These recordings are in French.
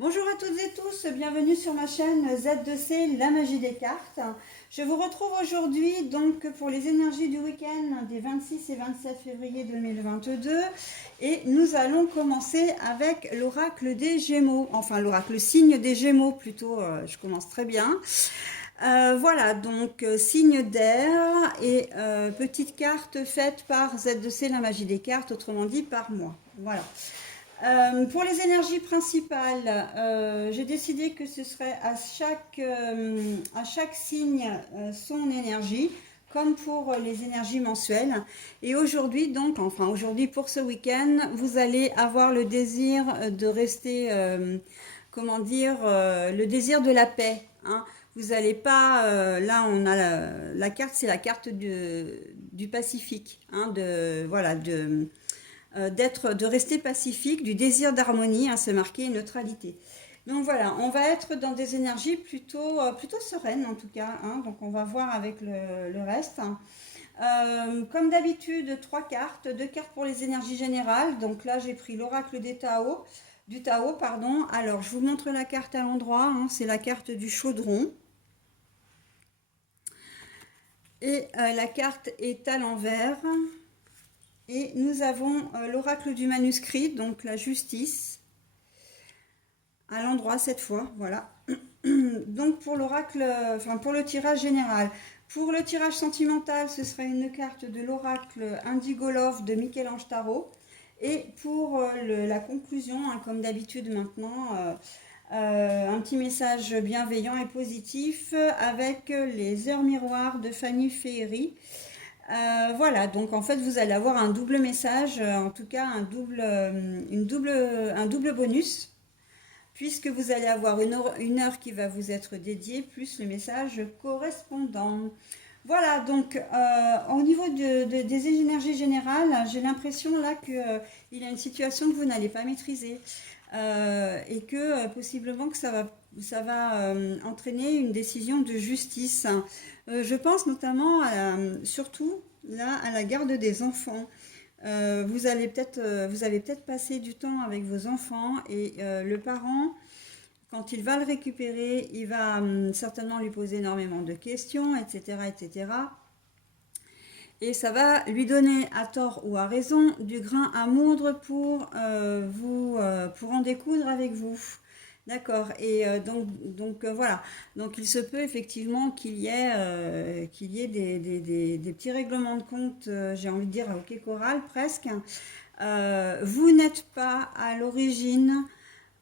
Bonjour à toutes et tous, bienvenue sur ma chaîne Z2C, la magie des cartes. Je vous retrouve aujourd'hui donc pour les énergies du week-end des 26 et 27 février 2022 et nous allons commencer avec l'oracle des Gémeaux, enfin l'oracle signe des Gémeaux plutôt, je commence très bien. Voilà, donc signe d'air et petite carte faite par Z2C, la magie des cartes, autrement dit par moi. Voilà. Pour les énergies principales, j'ai décidé que ce serait à chaque signe son énergie, comme pour les énergies mensuelles. Et aujourd'hui, donc, enfin aujourd'hui pour ce week-end, vous allez avoir le désir de rester, comment dire, le désir de la paix. Hein. Vous n'allez pas, là on a la carte, c'est la carte du Pacifique, hein, voilà, de rester pacifique, du désir d'harmonie, hein, c'est marqué neutralité. Donc voilà, on va être dans des énergies plutôt sereines en tout cas, hein, donc on va voir avec le reste. Comme d'habitude, trois cartes, deux cartes pour les énergies générales. Donc là, j'ai pris l'oracle du Tao, pardon. Alors, je vous montre la carte à l'endroit. Hein, c'est la carte du chaudron. Et la carte est à l'envers. Et nous avons l'oracle du manuscrit, donc la justice, à l'endroit cette fois, voilà. Donc pour l'oracle, enfin pour le tirage général. Pour le tirage sentimental, ce sera une carte de l'oracle Indigo Love de Michel-Ange Tarot. Et pour la conclusion, hein, comme d'habitude maintenant, un petit message bienveillant et positif avec les heures miroirs de Fanny Ferry. Voilà, donc en fait vous allez avoir un double message, en tout cas un double bonus, puisque vous allez avoir une heure qui va vous être dédiée, plus le message correspondant. Voilà, donc au niveau des énergies générales, j'ai l'impression là qu'il y a une situation que vous n'allez pas maîtriser et que possiblement que ça va entraîner une décision de justice. Je pense notamment surtout là à la garde des enfants. Vous allez peut-être passer du temps avec vos enfants et le parent, quand il va le récupérer, il va certainement lui poser énormément de questions, etc., etc. Et ça va lui donner, à tort ou à raison, du grain à moudre pour en découdre avec vous. D'accord. Et voilà. Donc il se peut effectivement qu'il y ait des petits règlements de compte, j'ai envie de dire au quai choral presque. Vous n'êtes pas à l'origine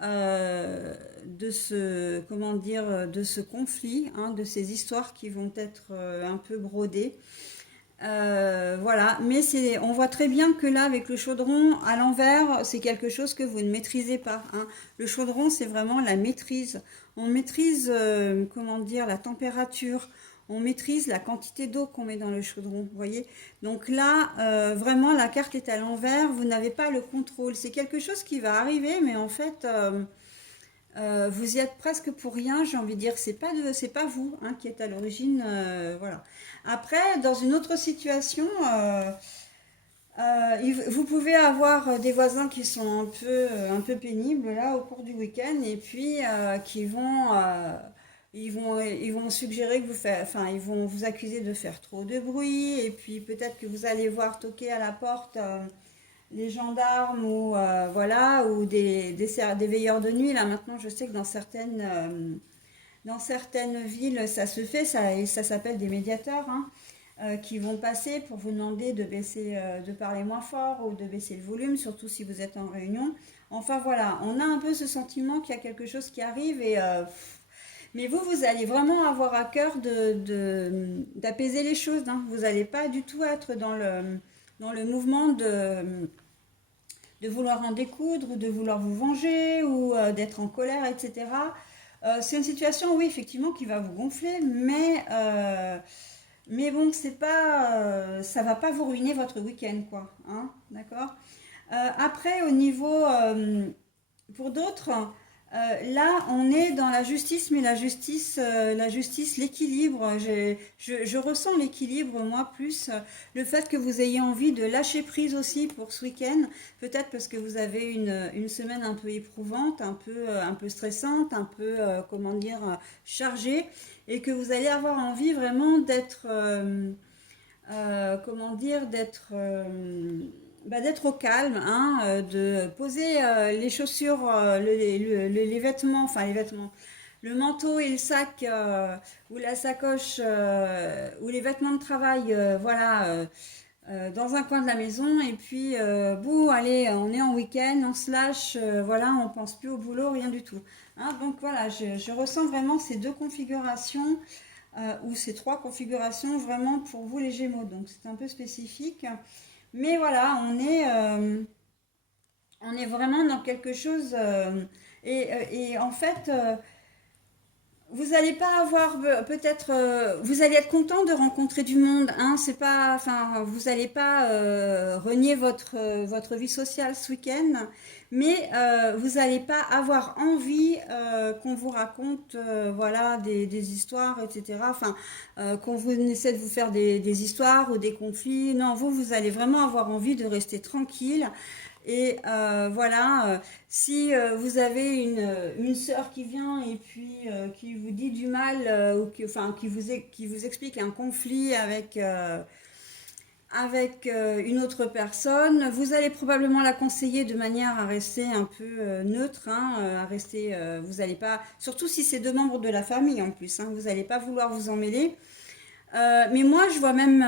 de ce, comment dire, de ce conflit, hein, de ces histoires qui vont être un peu brodées. Voilà, mais on voit très bien que là, avec le chaudron à l'envers, c'est quelque chose que vous ne maîtrisez pas. Hein. Le chaudron, c'est vraiment la maîtrise. On maîtrise, comment dire, la température. On maîtrise la quantité d'eau qu'on met dans le chaudron. Vous voyez. Donc là, vraiment, la carte est à l'envers. Vous n'avez pas le contrôle. C'est quelque chose qui va arriver, mais en fait, vous y êtes presque pour rien, j'ai envie de dire. C'est pas vous, hein, qui êtes à l'origine. Voilà. Après, dans une autre situation, vous pouvez avoir des voisins qui sont un peu pénibles là au cours du week-end et puis ils vont suggérer que enfin, ils vont vous accuser de faire trop de bruit et puis peut-être que vous allez voir toquer à la porte. Les gendarmes ou voilà ou des veilleurs de nuit là maintenant je sais que dans certaines villes ça se fait ça et ça s'appelle des médiateurs hein, qui vont passer pour vous demander de baisser de parler moins fort ou de baisser le volume surtout si vous êtes en réunion enfin voilà on a un peu ce sentiment qu'il y a quelque chose qui arrive et mais vous allez vraiment avoir à cœur d'apaiser les choses hein. Vous n'allez pas du tout être dans le mouvement de vouloir en découdre ou de vouloir vous venger ou d'être en colère, etc. C'est une situation, oui, effectivement, qui va vous gonfler, mais bon, c'est pas, ça va pas vous ruiner votre week-end, quoi. Hein, d'accord. Après, au niveau, pour d'autres, Là, on est dans la justice, mais la justice, l'équilibre. Je ressens l'équilibre, moi, plus le fait que vous ayez envie de lâcher prise aussi pour ce week-end. Peut-être parce que vous avez une semaine un peu éprouvante, un peu stressante, un peu, comment dire, chargée, et que vous allez avoir envie vraiment d'être, comment dire, d'être au calme, hein, de poser les chaussures, les vêtements, enfin les vêtements, le manteau et le sac ou la sacoche ou les vêtements de travail, voilà, dans un coin de la maison. Et puis, bouh, allez, on est en week-end, on se lâche, voilà, on pense plus au boulot, rien du tout. Hein, donc voilà, je ressens vraiment ces deux configurations ou ces trois configurations vraiment pour vous les Gémeaux. Donc c'est un peu spécifique. Mais voilà, on est vraiment dans quelque chose. Et en fait, vous n'allez pas avoir peut-être, vous allez être content de rencontrer du monde, hein. C'est pas, enfin, vous n'allez pas renier votre vie sociale ce week-end, mais vous n'allez pas avoir envie qu'on vous raconte, voilà, des histoires, etc. Enfin, qu'on vous essaie de vous faire des histoires ou des conflits. Non, vous allez vraiment avoir envie de rester tranquille. Et voilà, si vous avez une sœur qui vient et puis qui vous dit du mal ou enfin, qui vous explique un conflit avec une autre personne, vous allez probablement la conseiller de manière à rester un peu neutre, hein, à rester, vous n'allez pas, surtout si c'est deux membres de la famille en plus, hein, vous n'allez pas vouloir vous emmêler. Mais moi, je vois même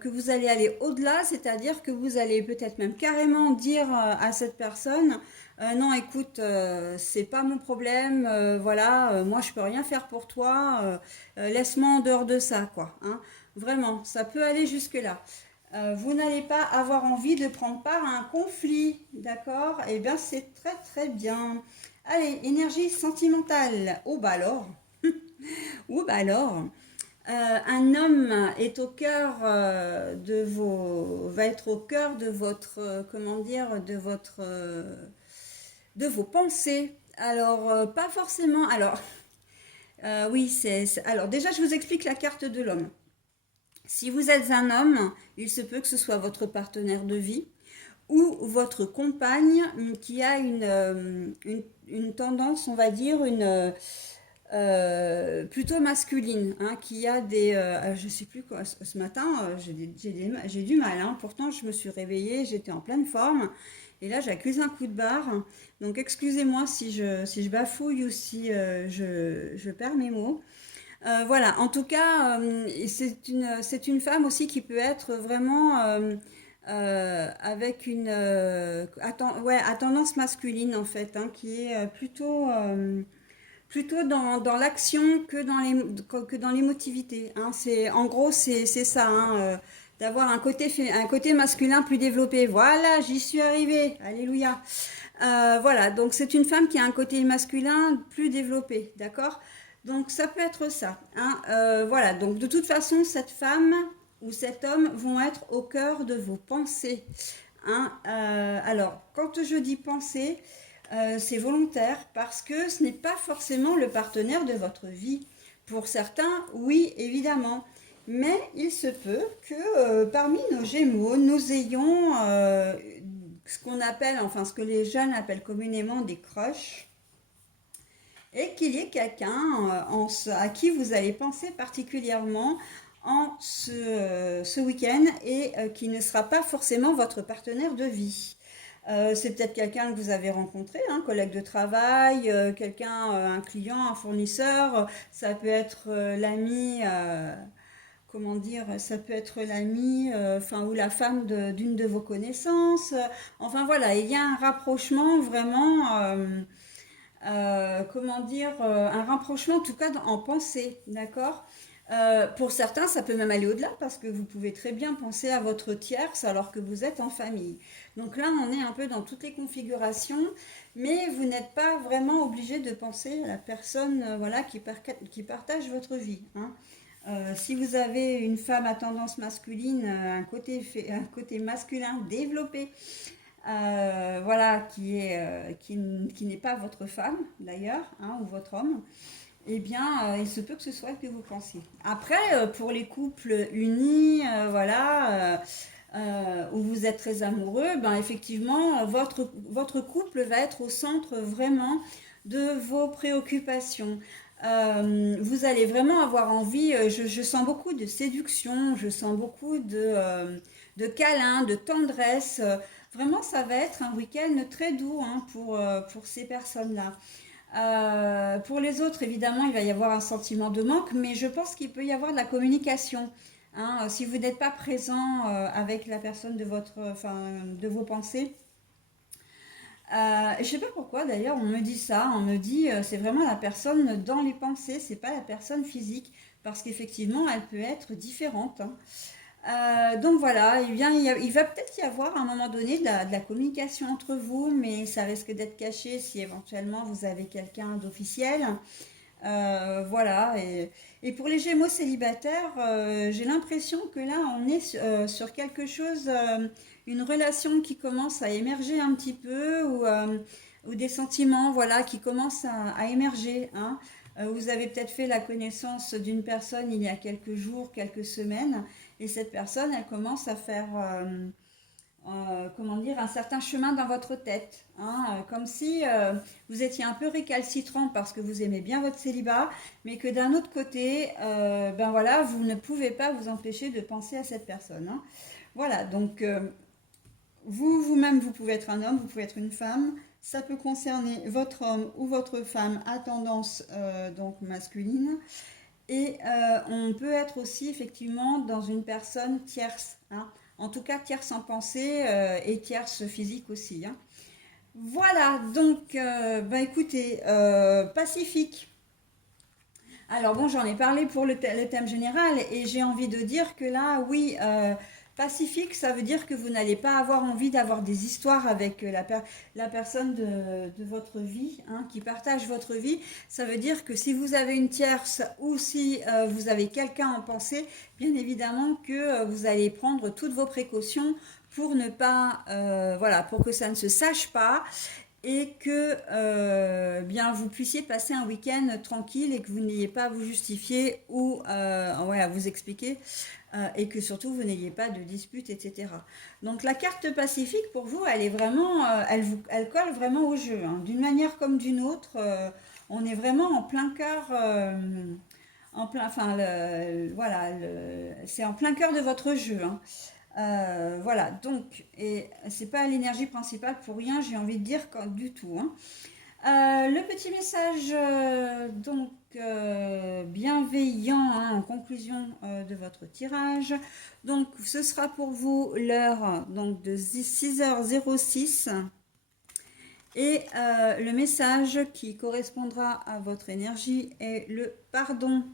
que vous allez aller au-delà, c'est-à-dire que vous allez peut-être même carrément dire à cette personne, non, écoute, c'est pas mon problème, voilà, moi je peux rien faire pour toi, laisse-moi en dehors de ça, quoi. Hein. Vraiment, ça peut aller jusque-là. Vous n'allez pas avoir envie de prendre part à un conflit, d'accord? Eh bien, c'est très très bien. Allez, énergie sentimentale. Oh bah alors, oh bah alors. Un homme est au cœur va être au cœur de votre, comment dire, de vos pensées. Alors, pas forcément. Alors, oui, alors déjà, je vous explique la carte de l'homme. Si vous êtes un homme, il se peut que ce soit votre partenaire de vie ou votre compagne qui a une tendance, on va dire, plutôt masculine, hein, qui a je sais plus quoi, ce matin, j'ai du mal, hein, pourtant je me suis réveillée, j'étais en pleine forme, et là j'accuse un coup de barre, donc excusez-moi si je bafouille ou si je perds mes mots. Voilà, en tout cas, c'est une femme aussi qui peut être vraiment avec ouais, à tendance masculine en fait, hein, qui est plutôt dans l'action que dans l'émotivité. Hein. En gros, c'est ça, hein, d'avoir un côté masculin plus développé. Voilà, j'y suis arrivée. Alléluia. Voilà, donc c'est une femme qui a un côté masculin plus développé, d'accord? Donc ça peut être ça. Hein. Voilà, donc de toute façon, cette femme ou cet homme vont être au cœur de vos pensées. Hein. Alors, quand je dis pensée, c'est volontaire parce que ce n'est pas forcément le partenaire de votre vie. Pour certains, oui, évidemment. Mais il se peut que parmi nos Gémeaux, nous ayons ce qu'on appelle, enfin ce que les jeunes appellent communément des crushs, et qu'il y ait quelqu'un à qui vous allez penser particulièrement en ce week-end et qui ne sera pas forcément votre partenaire de vie. C'est peut-être quelqu'un que vous avez rencontré, un collègue de travail, quelqu'un, un client, un fournisseur. Ça peut être l'ami, comment dire, ça peut être l'ami, enfin ou la femme d'une de vos connaissances. Enfin voilà, il y a un rapprochement vraiment. Comment dire, un rapprochement en tout cas en pensée, d'accord. Pour certains, ça peut même aller au-delà parce que vous pouvez très bien penser à votre tierce alors que vous êtes en famille. Donc là, on est un peu dans toutes les configurations, mais vous n'êtes pas vraiment obligé de penser à la personne voilà, qui partage votre vie. Hein. Si vous avez une femme à tendance masculine, un côté masculin développé, voilà, qui n'est pas votre femme d'ailleurs, hein, ou votre homme, eh bien, il se peut que ce soit que vous pensiez. Après, pour les couples unis, voilà, où vous êtes très amoureux, ben effectivement, votre couple va être au centre vraiment de vos préoccupations. Vous allez vraiment avoir envie, je sens beaucoup de séduction, je sens beaucoup de câlins, de tendresse. Vraiment, ça va être un week-end très doux, hein, pour ces personnes-là. Pour les autres, évidemment, il va y avoir un sentiment de manque, mais je pense qu'il peut y avoir de la communication. Hein. Si vous n'êtes pas présent avec la personne enfin, de vos pensées, je ne sais pas pourquoi d'ailleurs on me dit ça, on me dit c'est vraiment la personne dans les pensées, c'est pas la personne physique, parce qu'effectivement elle peut être différente. Hein. Donc voilà, eh bien, il va peut-être y avoir à un moment donné de la communication entre vous, mais ça risque d'être caché si éventuellement vous avez quelqu'un d'officiel. Voilà, et pour les Gémeaux célibataires, j'ai l'impression que là, on est sur quelque chose, une relation qui commence à émerger un petit peu, ou des sentiments, voilà, qui commencent à émerger, hein. Vous avez peut-être fait la connaissance d'une personne il y a quelques jours, quelques semaines, et cette personne, elle commence à faire, comment dire, un certain chemin dans votre tête, hein, comme si vous étiez un peu récalcitrant parce que vous aimez bien votre célibat, mais que d'un autre côté, ben voilà, vous ne pouvez pas vous empêcher de penser à cette personne. Hein. Voilà, donc vous-même, vous pouvez être un homme, vous pouvez être une femme. Ça peut concerner votre homme ou votre femme à tendance donc masculine. Et on peut être aussi effectivement dans une personne tierce, hein. En tout cas tierce en pensée et tierce physique aussi. Hein. Voilà, donc bah écoutez, Pacifique. Alors bon, j'en ai parlé pour le thème général et j'ai envie de dire que là, oui, pacifique, ça veut dire que vous n'allez pas avoir envie d'avoir des histoires avec la personne de votre vie, hein, qui partage votre vie. Ça veut dire que si vous avez une tierce ou si vous avez quelqu'un en pensée, bien évidemment que vous allez prendre toutes vos précautions pour ne pas, voilà, pour que ça ne se sache pas et que bien vous puissiez passer un week-end tranquille et que vous n'ayez pas à vous justifier ou ouais, à vous expliquer et que surtout vous n'ayez pas de dispute, etc. Donc la carte Pacifique pour vous, elle est vraiment, elle colle vraiment au jeu, hein. D'une manière comme d'une autre. On est vraiment en plein cœur, enfin voilà, c'est en plein cœur de votre jeu. Hein. Voilà, donc, et c'est pas l'énergie principale pour rien, j'ai envie de dire du tout. Hein. Le petit message donc bienveillant, hein, en conclusion de votre tirage. Donc, ce sera pour vous l'heure donc de 6h06 et le message qui correspondra à votre énergie est le pardon.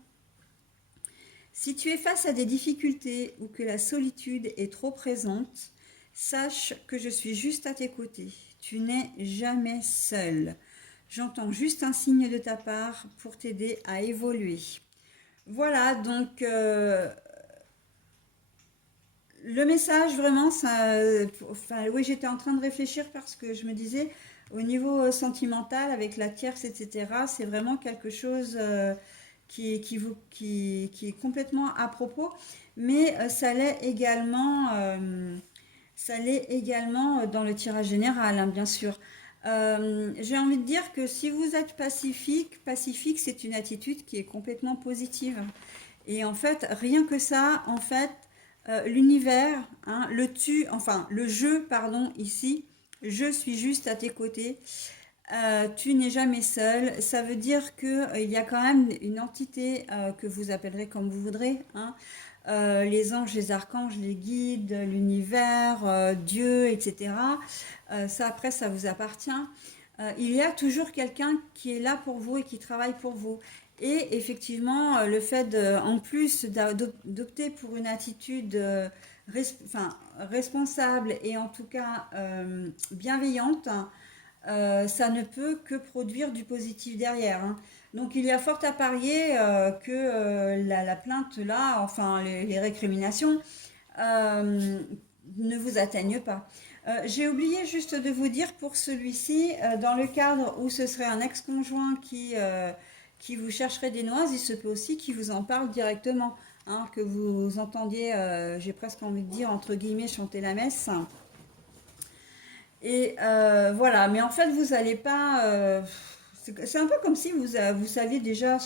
Si tu es face à des difficultés ou que la solitude est trop présente, sache que je suis juste à tes côtés. Tu n'es jamais seul. J'entends juste un signe de ta part pour t'aider à évoluer. Voilà, donc le message vraiment, ça, enfin, oui, j'étais en train de réfléchir parce que je me disais, au niveau sentimental, avec la tierce, etc., c'est vraiment quelque chose qui est complètement à propos, mais ça l'est également dans le tirage général, hein, bien sûr. J'ai envie de dire que si vous êtes pacifique, c'est une attitude qui est complètement positive. Et en fait, rien que ça, en fait, l'univers, hein, le jeu, pardon, ici, je suis juste à tes côtés. Tu n'es jamais seul. Ça veut dire que il y a quand même une entité que vous appellerez comme vous voudrez, hein. Les anges, les archanges, les guides, l'univers, Dieu, etc. Ça après, ça vous appartient. Il y a toujours quelqu'un qui est là pour vous et qui travaille pour vous. Et effectivement, le fait en plus d'opter pour une attitude enfin, responsable et en tout cas bienveillante, ça ne peut que produire du positif derrière. Hein. Donc il y a fort à parier que la plainte là, enfin les récriminations, ne vous atteignent pas. J'ai oublié juste de vous dire pour celui-ci, dans le cadre où ce serait un ex-conjoint qui vous chercherait des noises, il se peut aussi qu'il vous en parle directement, hein, que vous entendiez, j'ai presque envie de dire, entre guillemets, chanter la messe. Et voilà, mais en fait, vous n'allez pas. C'est un peu comme si vous saviez déjà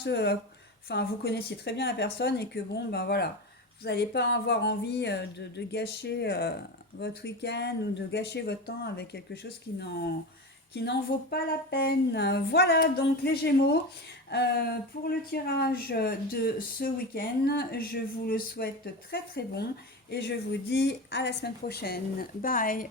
enfin, vous connaissiez très bien la personne et que bon, ben voilà, vous n'allez pas avoir envie de gâcher votre week-end ou de gâcher votre temps avec quelque chose qui n'en vaut pas la peine. Voilà, donc les Gémeaux, pour le tirage de ce week-end, je vous le souhaite très très bon et je vous dis à la semaine prochaine. Bye!